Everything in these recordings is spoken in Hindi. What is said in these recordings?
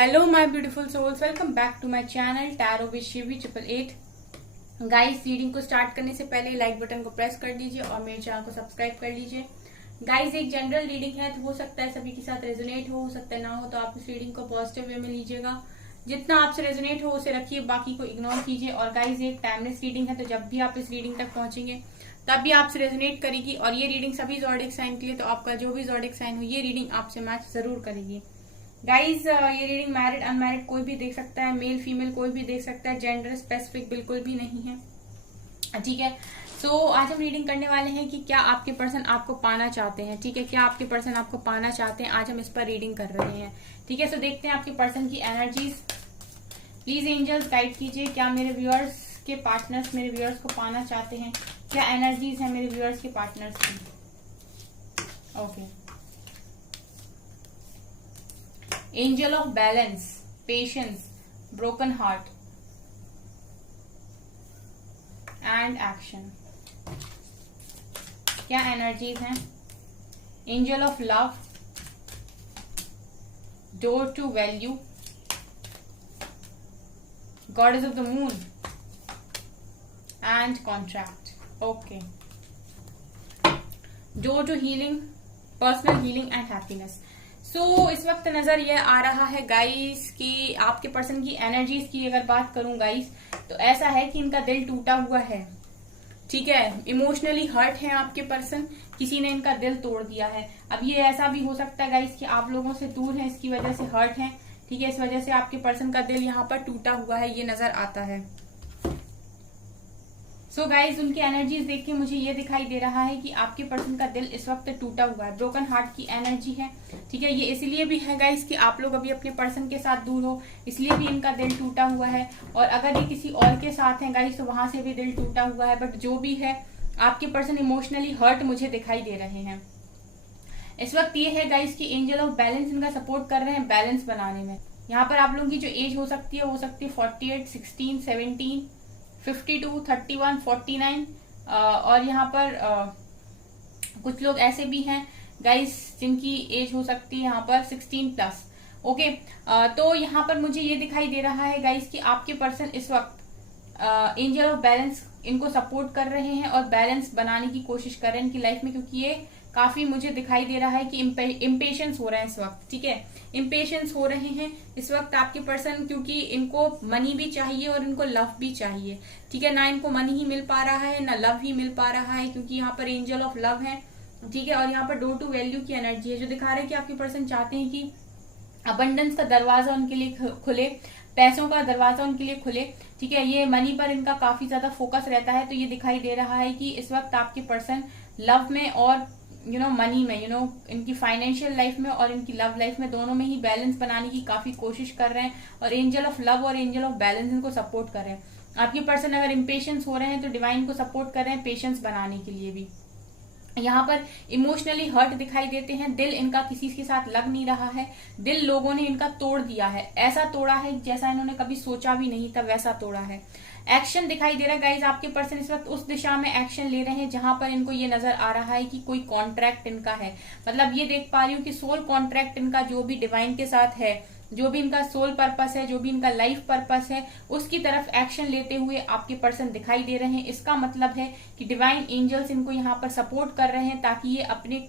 Hello my beautiful souls, welcome back to my channel tarot with Shivi 888। Guys, reading को स्टार्ट करने से पहले लाइक बटन को प्रेस कर दीजिए और मेरे चैनल को सब्सक्राइब कर लीजिए। गाइस, एक जनरल रीडिंग है तो हो सकता है सभी के साथ रेजोनेट हो सकता है ना हो, तो आप इस रीडिंग को पॉजिटिव वे में लीजिएगा। जितना आपसे रेजोनेट हो उसे रखिए, बाकी को इग्नोर कीजिए। और गाइस, एक टाइमलेस रीडिंग है तो जब भी आप इस रीडिंग तक पहुंचेंगे तब भी आपसे रेजोनेट करेगी। और ये रीडिंग सभी ज़ोडिएक साइन के लिए, तो आपका जो भी ज़ोडिएक साइन हो ये रीडिंग आपसे मैच जरूर करेगी। गाइज, ये रीडिंग मैरिड अनमैरिड कोई भी देख सकता है, मेल फीमेल कोई भी देख सकता है, जेंडर स्पेसिफिक बिल्कुल भी नहीं है। ठीक है, सो आज हम रीडिंग करने वाले हैं कि क्या आपके पर्सन आपको पाना चाहते हैं। ठीक है, क्या आपके पर्सन आपको पाना चाहते हैं, आज हम इस पर रीडिंग कर रहे हैं। ठीक है, सो देखते हैं आपके पर्सन की एनर्जीज। प्लीज एंजल्स गाइड कीजिए, क्या मेरे व्यूअर्स के पार्टनर्स मेरे व्यूअर्स को पाना चाहते हैं, क्या एनर्जीज है मेरे व्यूअर्स के पार्टनर्स की। Okay, angel of balance, patience, broken heart and action. क्या एनर्जीज हैं। Angel of love, door to value, goddess of the moon and contract. Okay, door to healing, personal healing and happiness. So इस वक्त नजर यह आ रहा है गाइस कि आपके पर्सन की एनर्जीज की अगर बात करूं गाइस, तो ऐसा है कि इनका दिल टूटा हुआ है। ठीक है, इमोशनली हर्ट है आपके पर्सन, किसी ने इनका दिल तोड़ दिया है। अब ये ऐसा भी हो सकता है गाइस कि आप लोगों से दूर है, इसकी वजह से हर्ट है। ठीक है, इस वजह से आपके पर्सन का दिल यहाँ पर टूटा हुआ है, ये नजर आता है। सो गाइज, उनकी एनर्जीज देख के मुझे ये दिखाई दे रहा है कि आपके पर्सन का दिल इस वक्त टूटा हुआ है, ब्रोकन हार्ट की एनर्जी है। ठीक है, ये इसलिए भी है गाइज कि आप लोग अभी अपने पर्सन के साथ दूर हो, इसलिए भी इनका दिल टूटा हुआ है। और अगर ये किसी और के साथ है गाइज तो वहां से भी दिल टूटा हुआ है। बट जो भी है, आपके पर्सन इमोशनली हर्ट मुझे दिखाई दे रहे हैं। इस वक्त ये है गाइज की एंजल ऑफ बैलेंस इनका सपोर्ट कर रहे हैं बैलेंस बनाने में। यहाँ पर आप लोगों की जो एज हो सकती है वो सकती है 48, 16, 17, 52, 31, 49। और यहाँ पर कुछ लोग ऐसे भी हैं गाइस जिनकी एज हो सकती है यहाँ पर 16 प्लस। ओके, तो यहाँ पर मुझे ये दिखाई दे रहा है गाइस कि आपके पर्सन इस वक्त एंजल ऑफ बैलेंस इनको सपोर्ट कर रहे हैं और बैलेंस बनाने की कोशिश कर रहे हैं इनकी लाइफ में, क्योंकि ये काफी मुझे दिखाई दे रहा है कि इम्पेशंस हो रहे हैं इस वक्त। ठीक है, इम्पेशंस हो रहे हैं इस वक्त आपके पर्सन, क्योंकि इनको मनी भी चाहिए और इनको लव भी चाहिए। ठीक है, ना इनको मनी ही मिल पा रहा है ना लव ही मिल पा रहा है, क्योंकि यहाँ पर एंजल ऑफ लव है। ठीक है, और यहाँ पर डोर टू वैल्यू की एनर्जी है, जो दिखा रहे हैं कि आपके पर्सन चाहते हैं कि अबंडेंस का दरवाजा उनके लिए खुले, पैसों का दरवाजा उनके लिए खुले। ठीक है, ये मनी पर इनका काफी ज्यादा फोकस रहता है, तो ये दिखाई दे रहा है कि इस वक्त आपके पर्सन लव में और मनी में, इनकी फाइनेंशियल लाइफ में और इनकी लव लाइफ में, दोनों में ही बैलेंस बनाने की काफी कोशिश कर रहे हैं। और एंजल ऑफ लव और एंजल ऑफ बैलेंस इनको सपोर्ट कर रहे हैं। आपके पर्सन अगर इम्पेशंस हो रहे हैं तो डिवाइन को सपोर्ट कर रहे हैं पेशेंस बनाने के लिए भी। यहाँ पर इमोशनली हर्ट दिखाई देते हैं, दिल इनका किसी के साथ लग नहीं रहा है, दिल लोगों ने इनका तोड़ दिया है। ऐसा तोड़ा है जैसा इन्होंने कभी सोचा भी नहीं था, वैसा तोड़ा है। एक्शन दिखाई दे रहा है गाइज, आपके पर्सन इस वक्त उस दिशा में एक्शन ले रहे हैं जहां पर इनको ये नजर आ रहा है कि कोई कॉन्ट्रैक्ट इनका है। मतलब ये देख पा रही हूँ कि सोल कॉन्ट्रैक्ट इनका जो भी डिवाइन के साथ है, जो भी इनका सोल पर्पस है, जो भी इनका लाइफ पर्पस है, उसकी तरफ एक्शन लेते हुए आपके पर्सन दिखाई दे रहे हैं। इसका मतलब है कि डिवाइन एंजल्स इनको यहाँ पर सपोर्ट कर रहे हैं ताकि ये अपने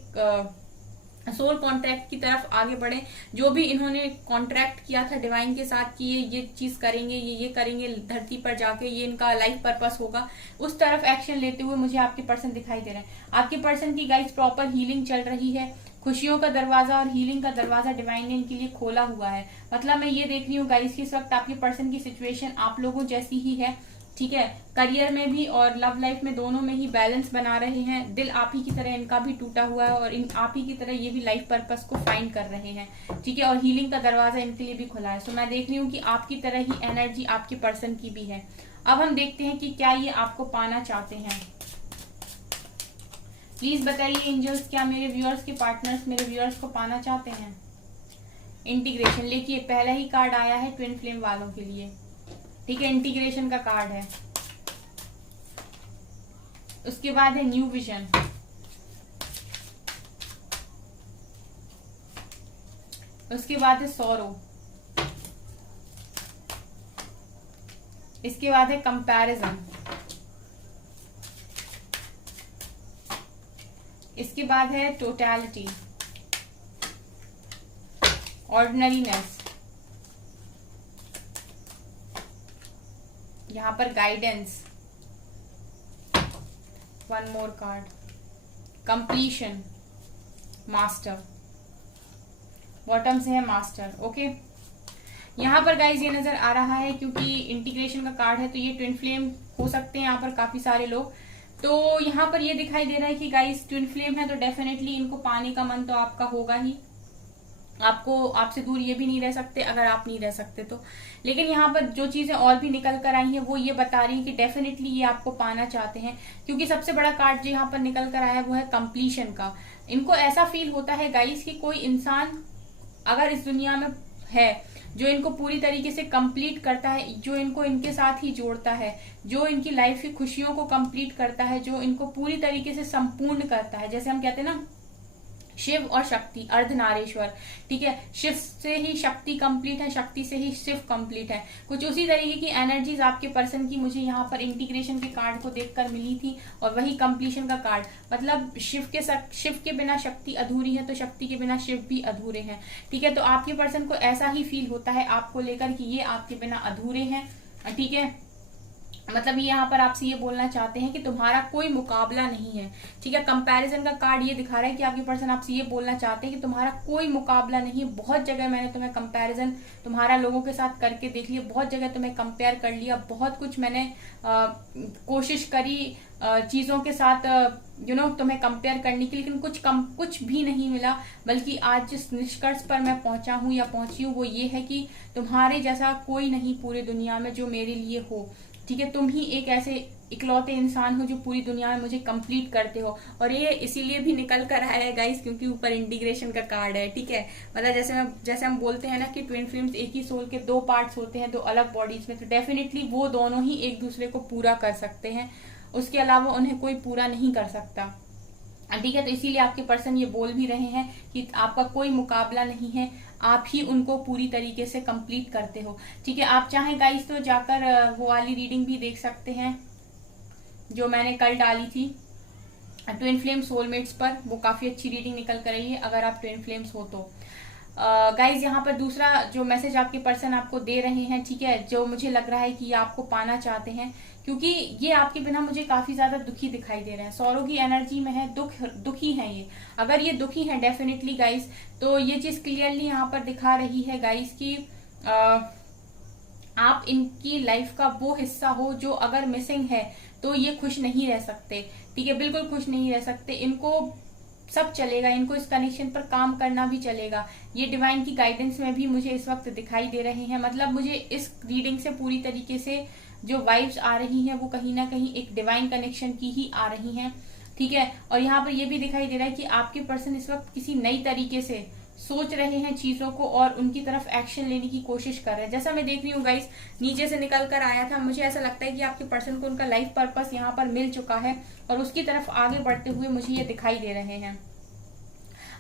सोल कॉन्ट्रैक्ट की तरफ आगे बढ़े। जो भी इन्होंने कॉन्ट्रैक्ट किया था डिवाइन के साथ कि ये चीज करेंगे, ये करेंगे धरती पर जाके, ये इनका लाइफ पर्पस होगा, उस तरफ एक्शन लेते हुए मुझे आपके पर्सन दिखाई दे रहे हैं। आपके पर्सन की गाइस प्रॉपर हीलिंग चल रही है, खुशियों का दरवाजा और हीलिंग का दरवाजा डिवाइन ने इनके लिए खोला हुआ है। मतलब मैं ये देख रही हूँ गाइस कि इस वक्त आपके पर्सन की सिचुएशन आप लोगों जैसी ही है। ठीक है, करियर में भी और लव लाइफ में दोनों में ही बैलेंस बना रहे हैं। दिल आप ही की तरह इनका भी टूटा हुआ है और आप ही की तरह ये भी लाइफ पर्पस को फाइंड कर रहे हैं। ठीक है, और हीलिंग का दरवाजा इनके लिए भी खुला है। सो मैं देख रही हूँ कि आपकी तरह ही एनर्जी आपके पर्सन की भी है। अब हम देखते हैं कि क्या ये आपको पाना चाहते हैं। प्लीज बताइए एंजल्स, क्या मेरे व्यूअर्स के पार्टनर्स मेरे व्यूअर्स को पाना चाहते हैं। इंटीग्रेशन, देखिए पहला ही कार्ड आया है ट्विन फ्लेम वालों के लिए। ठीक है, इंटीग्रेशन का कार्ड है। उसके बाद है न्यू विजन, उसके बाद है सौरो, इसके बाद है कंपैरिजन, इसके बाद है टोटलिटी, ऑर्डिनरीनेस, यहां पर guidance, one more card, completion, master, bottom से है मास्टर। ओके, यहाँ पर गाइज ये नजर आ रहा है क्योंकि इंटीग्रेशन का कार्ड है तो ये ट्विन फ्लेम हो सकते हैं यहाँ पर काफी सारे लोग। तो यहाँ पर ये दिखाई दे रहा है कि गाइज ट्विन फ्लेम है तो डेफिनेटली इनको पाने का मन तो आपका होगा ही, आपको आपसे दूर ये भी नहीं रह सकते अगर आप नहीं रह सकते तो। लेकिन यहाँ पर जो चीजें और भी निकल कर आई हैं वो ये बता रही है कि डेफिनेटली ये आपको पाना चाहते हैं, क्योंकि सबसे बड़ा कार्ड जो यहाँ पर निकल कर आया है वो है कंप्लीशन का। इनको ऐसा फील होता है गाइस कि कोई इंसान अगर इस दुनिया में है जो इनको पूरी तरीके से कंप्लीट करता है, जो इनको इनके साथ ही जोड़ता है, जो इनकी लाइफ की खुशियों को कंप्लीट करता है, जो इनको पूरी तरीके से संपूर्ण करता है। जैसे हम कहते हैं ना शिव और शक्ति, अर्धनारीश्वर, ठीक है, शिव से ही शक्ति कंप्लीट है, शक्ति से ही शिव कंप्लीट है। कुछ उसी तरीके की एनर्जीज आपके पर्सन की मुझे यहाँ पर इंटीग्रेशन के कार्ड को देखकर मिली थी, और वही कंप्लीशन का कार्ड, मतलब शिव के बिना शक्ति अधूरी है तो शक्ति के बिना शिव भी अधूरे हैं। ठीक है, तो आपके पर्सन को ऐसा ही फील होता है आपको लेकर कि ये आपके बिना अधूरे हैं। ठीक है, मतलब ये यहाँ पर आपसे ये बोलना चाहते हैं कि तुम्हारा कोई मुकाबला नहीं है। ठीक है, कंपैरिजन का कार्ड ये दिखा रहा है कि आपके पर्सन आपसे ये बोलना चाहते हैं कि तुम्हारा कोई मुकाबला नहीं है। बहुत जगह मैंने तुम्हें कंपैरिजन तुम्हारा लोगों के साथ करके देख लिया, बहुत जगह तुम्हें कंपेयर कर लिया, बहुत कुछ मैंने कोशिश करी चीजों के साथ तुम्हें कंपेयर करने की, लेकिन कुछ भी नहीं मिला। बल्कि आज जिस निष्कर्ष पर मैं पहुंचा हूं या पहुंची हूं वो ये है कि तुम्हारे जैसा कोई नहीं पूरी दुनिया में जो मेरे लिए हो। ठीक है, तुम ही एक ऐसे इकलौते इंसान हो जो पूरी दुनिया में मुझे कंप्लीट करते हो। और ये इसीलिए भी निकल कर आया है गाइस क्योंकि ऊपर इंटीग्रेशन का कार्ड है। ठीक है, मतलब जैसे हम बोलते हैं ना कि ट्विन फ्लेम्स एक ही सोल के दो पार्ट्स होते हैं, दो अलग बॉडीज में, तो डेफिनेटली वो दोनों ही एक दूसरे को पूरा कर सकते हैं, उसके अलावा उन्हें कोई पूरा नहीं कर सकता। ठीक है, तो इसीलिए आपके पर्सन ये बोल भी रहे हैं कि आपका कोई मुकाबला नहीं है, आप ही उनको पूरी तरीके से कंप्लीट करते हो। ठीक है, आप चाहें गाइस तो जाकर वो वाली रीडिंग भी देख सकते हैं जो मैंने कल डाली थी ट्विन फ्लेम सोलमेट्स पर, वो काफी अच्छी रीडिंग निकल कर रही है अगर आप ट्विन फ्लेम्स हो तो। गाइज यहाँ पर दूसरा जो मैसेज आपके पर्सन आपको दे रहे हैं, ठीक है, जो मुझे लग रहा है कि ये आपको पाना चाहते हैं, क्योंकि ये आपके बिना मुझे काफी ज्यादा दुखी दिखाई दे रहे हैं। सौरों की एनर्जी में है, दुखी है ये। अगर ये दुखी है डेफिनेटली गाइज, तो ये चीज क्लियरली यहाँ पर दिखा रही है गाइज की आप इनकी लाइफ का वो हिस्सा हो जो अगर मिसिंग है तो ये खुश नहीं रह सकते। ठीक है, बिल्कुल खुश नहीं रह सकते। इनको सब चलेगा, इनको इस कनेक्शन पर काम करना भी चलेगा। ये डिवाइन की गाइडेंस में भी मुझे इस वक्त दिखाई दे रहे हैं। मतलब मुझे इस रीडिंग से पूरी तरीके से जो वाइब्स आ रही हैं वो कहीं ना कहीं एक डिवाइन कनेक्शन की ही आ रही हैं। ठीक है, और यहाँ पर ये भी दिखाई दे रहा है कि आपके पर्सन इस वक्त किसी नई तरीके से सोच रहे हैं चीजों को और उनकी तरफ एक्शन लेने की कोशिश कर रहे हैं। जैसा मैं देख रही हूँ गाइस, नीचे से निकल कर आया था, मुझे ऐसा लगता है कि आपके पर्सन को उनका लाइफ पर्पस यहाँ पर मिल चुका है और उसकी तरफ आगे बढ़ते हुए मुझे ये दिखाई दे रहे हैं।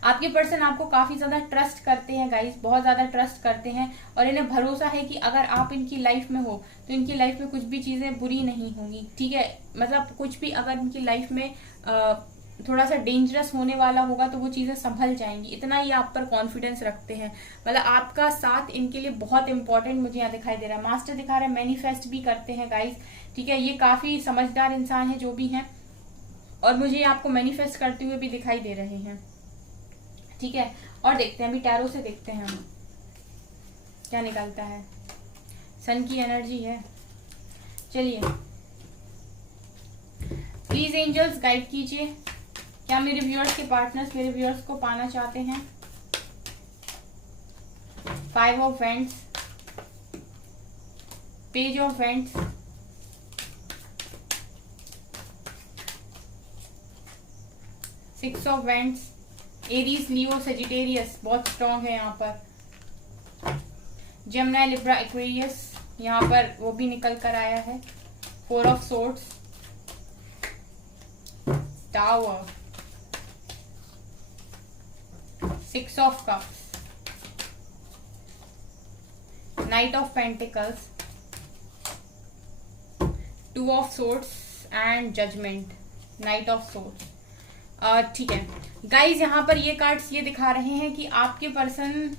आपके पर्सन आपको काफी ज्यादा ट्रस्ट करते हैं गाइस, बहुत ज्यादा ट्रस्ट करते हैं, और इन्हें भरोसा है कि अगर आप इनकी लाइफ में हो तो इनकी लाइफ में कुछ भी चीजें बुरी नहीं होंगी। ठीक है, मतलब कुछ भी अगर इनकी लाइफ में थोड़ा सा डेंजरस होने वाला होगा तो वो चीजें संभल जाएंगी, इतना ही आप पर कॉन्फिडेंस रखते हैं। मतलब आपका साथ इनके लिए बहुत इंपॉर्टेंट मुझे यहाँ दिखाई दे रहा है। मास्टर दिखा रहा है, मैनिफेस्ट भी करते हैं गाइस। ठीक है, ये काफी समझदार इंसान है जो भी हैं, और मुझे आपको मैनिफेस्ट करते हुए भी दिखाई दे रहे हैं। ठीक है, और देखते हैं अभी टैरो से देखते हैं हम क्या निकलता है। सन की एनर्जी है। चलिए प्लीज एंजल्स गाइड कीजिए, क्या मेरे व्यूअर्स के पार्टनर्स मेरे व्यूअर्स को पाना चाहते हैं। 5 of wands, page of wands, 6 of wands, Aries, Leo, Sagittarius बहुत स्ट्रॉन्ग है यहाँ पर। जेमिनी, लिब्रा, एक्वेरियस यहाँ पर वो भी निकल कर आया है। 4 of swords, tower, 6 of cups, knight of pentacles, two of swords and judgement, knight of swords. ठीक है गाइज, यहाँ पर ये कार्ड्स ये दिखा रहे हैं कि आपके पर्सन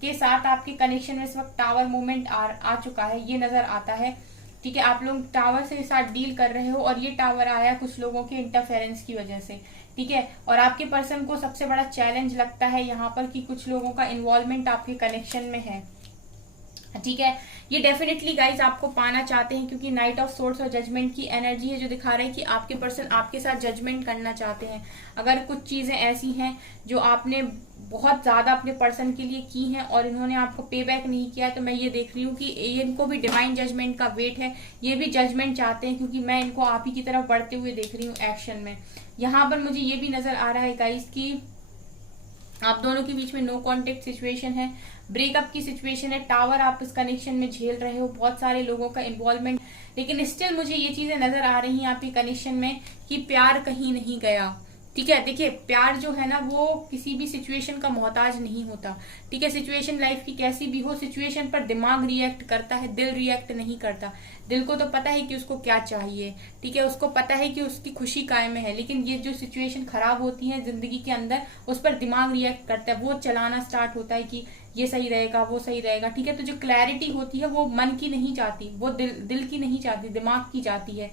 के साथ आपके कनेक्शन में इस वक्त टावर मूवमेंट आ चुका है, ये नजर आता है। ठीक है, आप लोग टावर से साथ डील कर रहे हो और ये टावर आया कुछ लोगों के इंटरफेरेंस की वजह से। ठीक है, और आपके पर्सन को सबसे बड़ा चैलेंज लगता है यहाँ पर कि कुछ लोगों का इन्वॉल्वमेंट आपके कनेक्शन में है। ठीक है, ये डेफिनेटली गाइज आपको पाना चाहते हैं क्योंकि नाइट ऑफ सोर्ड्स और जजमेंट की एनर्जी है जो दिखा रहे हैं कि आपके पर्सन आपके साथ जजमेंट करना चाहते हैं। अगर कुछ चीजें ऐसी हैं जो आपने बहुत ज्यादा अपने पर्सन के लिए की हैं और इन्होंने आपको पे बैक नहीं किया है, तो मैं ये देख रही हूँ कि इनको भी डिवाइन जजमेंट का वेट है, ये भी जजमेंट चाहते हैं क्योंकि मैं इनको आप ही की तरफ बढ़ते हुए देख रही हूँ एक्शन में। यहाँ पर मुझे ये भी नजर आ रहा है गाइज की आप दोनों के बीच में नो कॉन्टेक्ट सिचुएशन है, ब्रेकअप की सिचुएशन है, टावर आप इस कनेक्शन में झेल रहे हो, बहुत सारे लोगों का इन्वॉल्वमेंट, लेकिन स्टिल मुझे ये चीजें नजर आ रही हैं आपके कनेक्शन में कि प्यार कहीं नहीं गया। ठीक है, देखिए प्यार जो है ना वो किसी भी सिचुएशन का मोहताज नहीं होता। ठीक है, सिचुएशन लाइफ की कैसी भी हो, सिचुएशन पर दिमाग रिएक्ट करता है, दिल रिएक्ट नहीं करता। दिल को तो पता है कि उसको क्या चाहिए, ठीक है, उसको पता है कि उसकी खुशी काय में है, लेकिन ये जो सिचुएशन खराब होती है जिंदगी के अंदर उस पर दिमाग रिएक्ट करता है, वो चलाना स्टार्ट होता है कि ये सही रहेगा वो सही रहेगा। ठीक है, तो जो क्लैरिटी होती है वो मन की नहीं चाहती, वो दिल की नहीं चाहती, दिमाग की जाती है।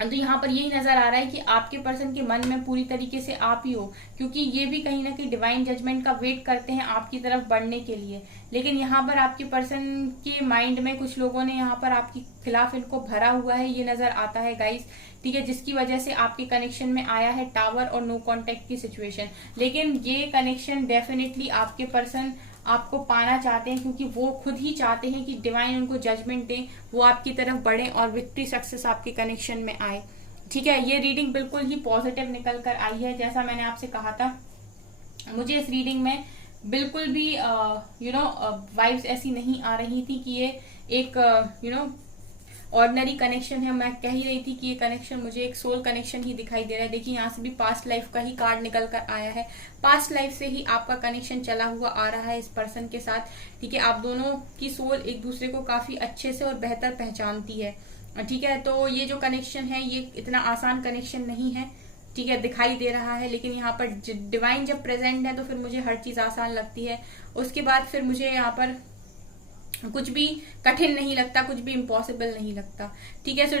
तो यहाँ पर यही नजर आ रहा है कि आपके पर्सन के मन में पूरी तरीके से आप ही हो, क्योंकि ये भी कहीं ना कहीं डिवाइन जजमेंट का वेट करते हैं आपकी तरफ बढ़ने के लिए। लेकिन यहाँ पर आपके पर्सन के माइंड में कुछ लोगों ने यहाँ पर आपके खिलाफ इनको भरा हुआ है, ये नजर आता है गाइस। ठीक है, जिसकी वजह से आपके कनेक्शन में आया है टावर और नो कॉन्टेक्ट की सिचुएशन। लेकिन ये कनेक्शन डेफिनेटली आपके पर्सन आपको पाना चाहते हैं क्योंकि वो खुद ही चाहते हैं कि डिवाइन उनको जजमेंट दे, वो आपकी तरफ बढ़े और विक्ट्री सक्सेस आपके कनेक्शन में आए। ठीक है, ये रीडिंग बिल्कुल ही पॉजिटिव निकल कर आई है। जैसा मैंने आपसे कहा था, मुझे इस रीडिंग में बिल्कुल भी वाइब्स ऐसी नहीं आ रही थी कि ये एक ऑर्डिनरी कनेक्शन है। मैं कह ही रही थी कि ये कनेक्शन मुझे एक सोल कनेक्शन ही दिखाई दे रहा है। देखिए यहाँ से भी पास्ट लाइफ का ही कार्ड निकल कर आया है, पास्ट लाइफ से ही आपका कनेक्शन चला हुआ आ रहा है इस पर्सन के साथ। ठीक है, आप दोनों की सोल एक दूसरे को काफी अच्छे से और बेहतर पहचानती है। ठीक है, तो ये जो कनेक्शन है ये इतना आसान कनेक्शन नहीं है। ठीक है, दिखाई दे रहा है, लेकिन यहाँ पर डिवाइन जब प्रेजेंट है तो फिर मुझे हर चीज आसान लगती है। उसके बाद फिर मुझे यहाँ पर कुछ भी कठिन नहीं लगता, कुछ भी इम्पॉसिबल नहीं लगता। ठीक है, सो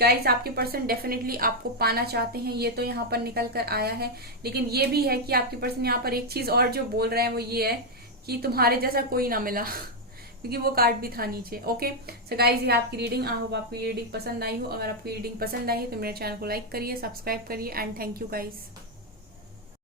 गाइस आपके पर्सन डेफिनेटली आपको पाना चाहते हैं, ये तो यहाँ पर निकल कर आया है। लेकिन ये भी है कि आपके पर्सन यहाँ पर एक चीज और जो बोल रहे हैं वो ये है कि तुम्हारे जैसा कोई ना मिला क्योंकि वो कार्ड भी था नीचे। ओके, सो गाइस ये आपकी रीडिंग, आई होप आपको ये रीडिंग पसंद आई हो। अगर आपको ये रीडिंग पसंद आई है तो मेरे चैनल को लाइक करिए, सब्सक्राइब करिए एंड थैंक यू गाइस।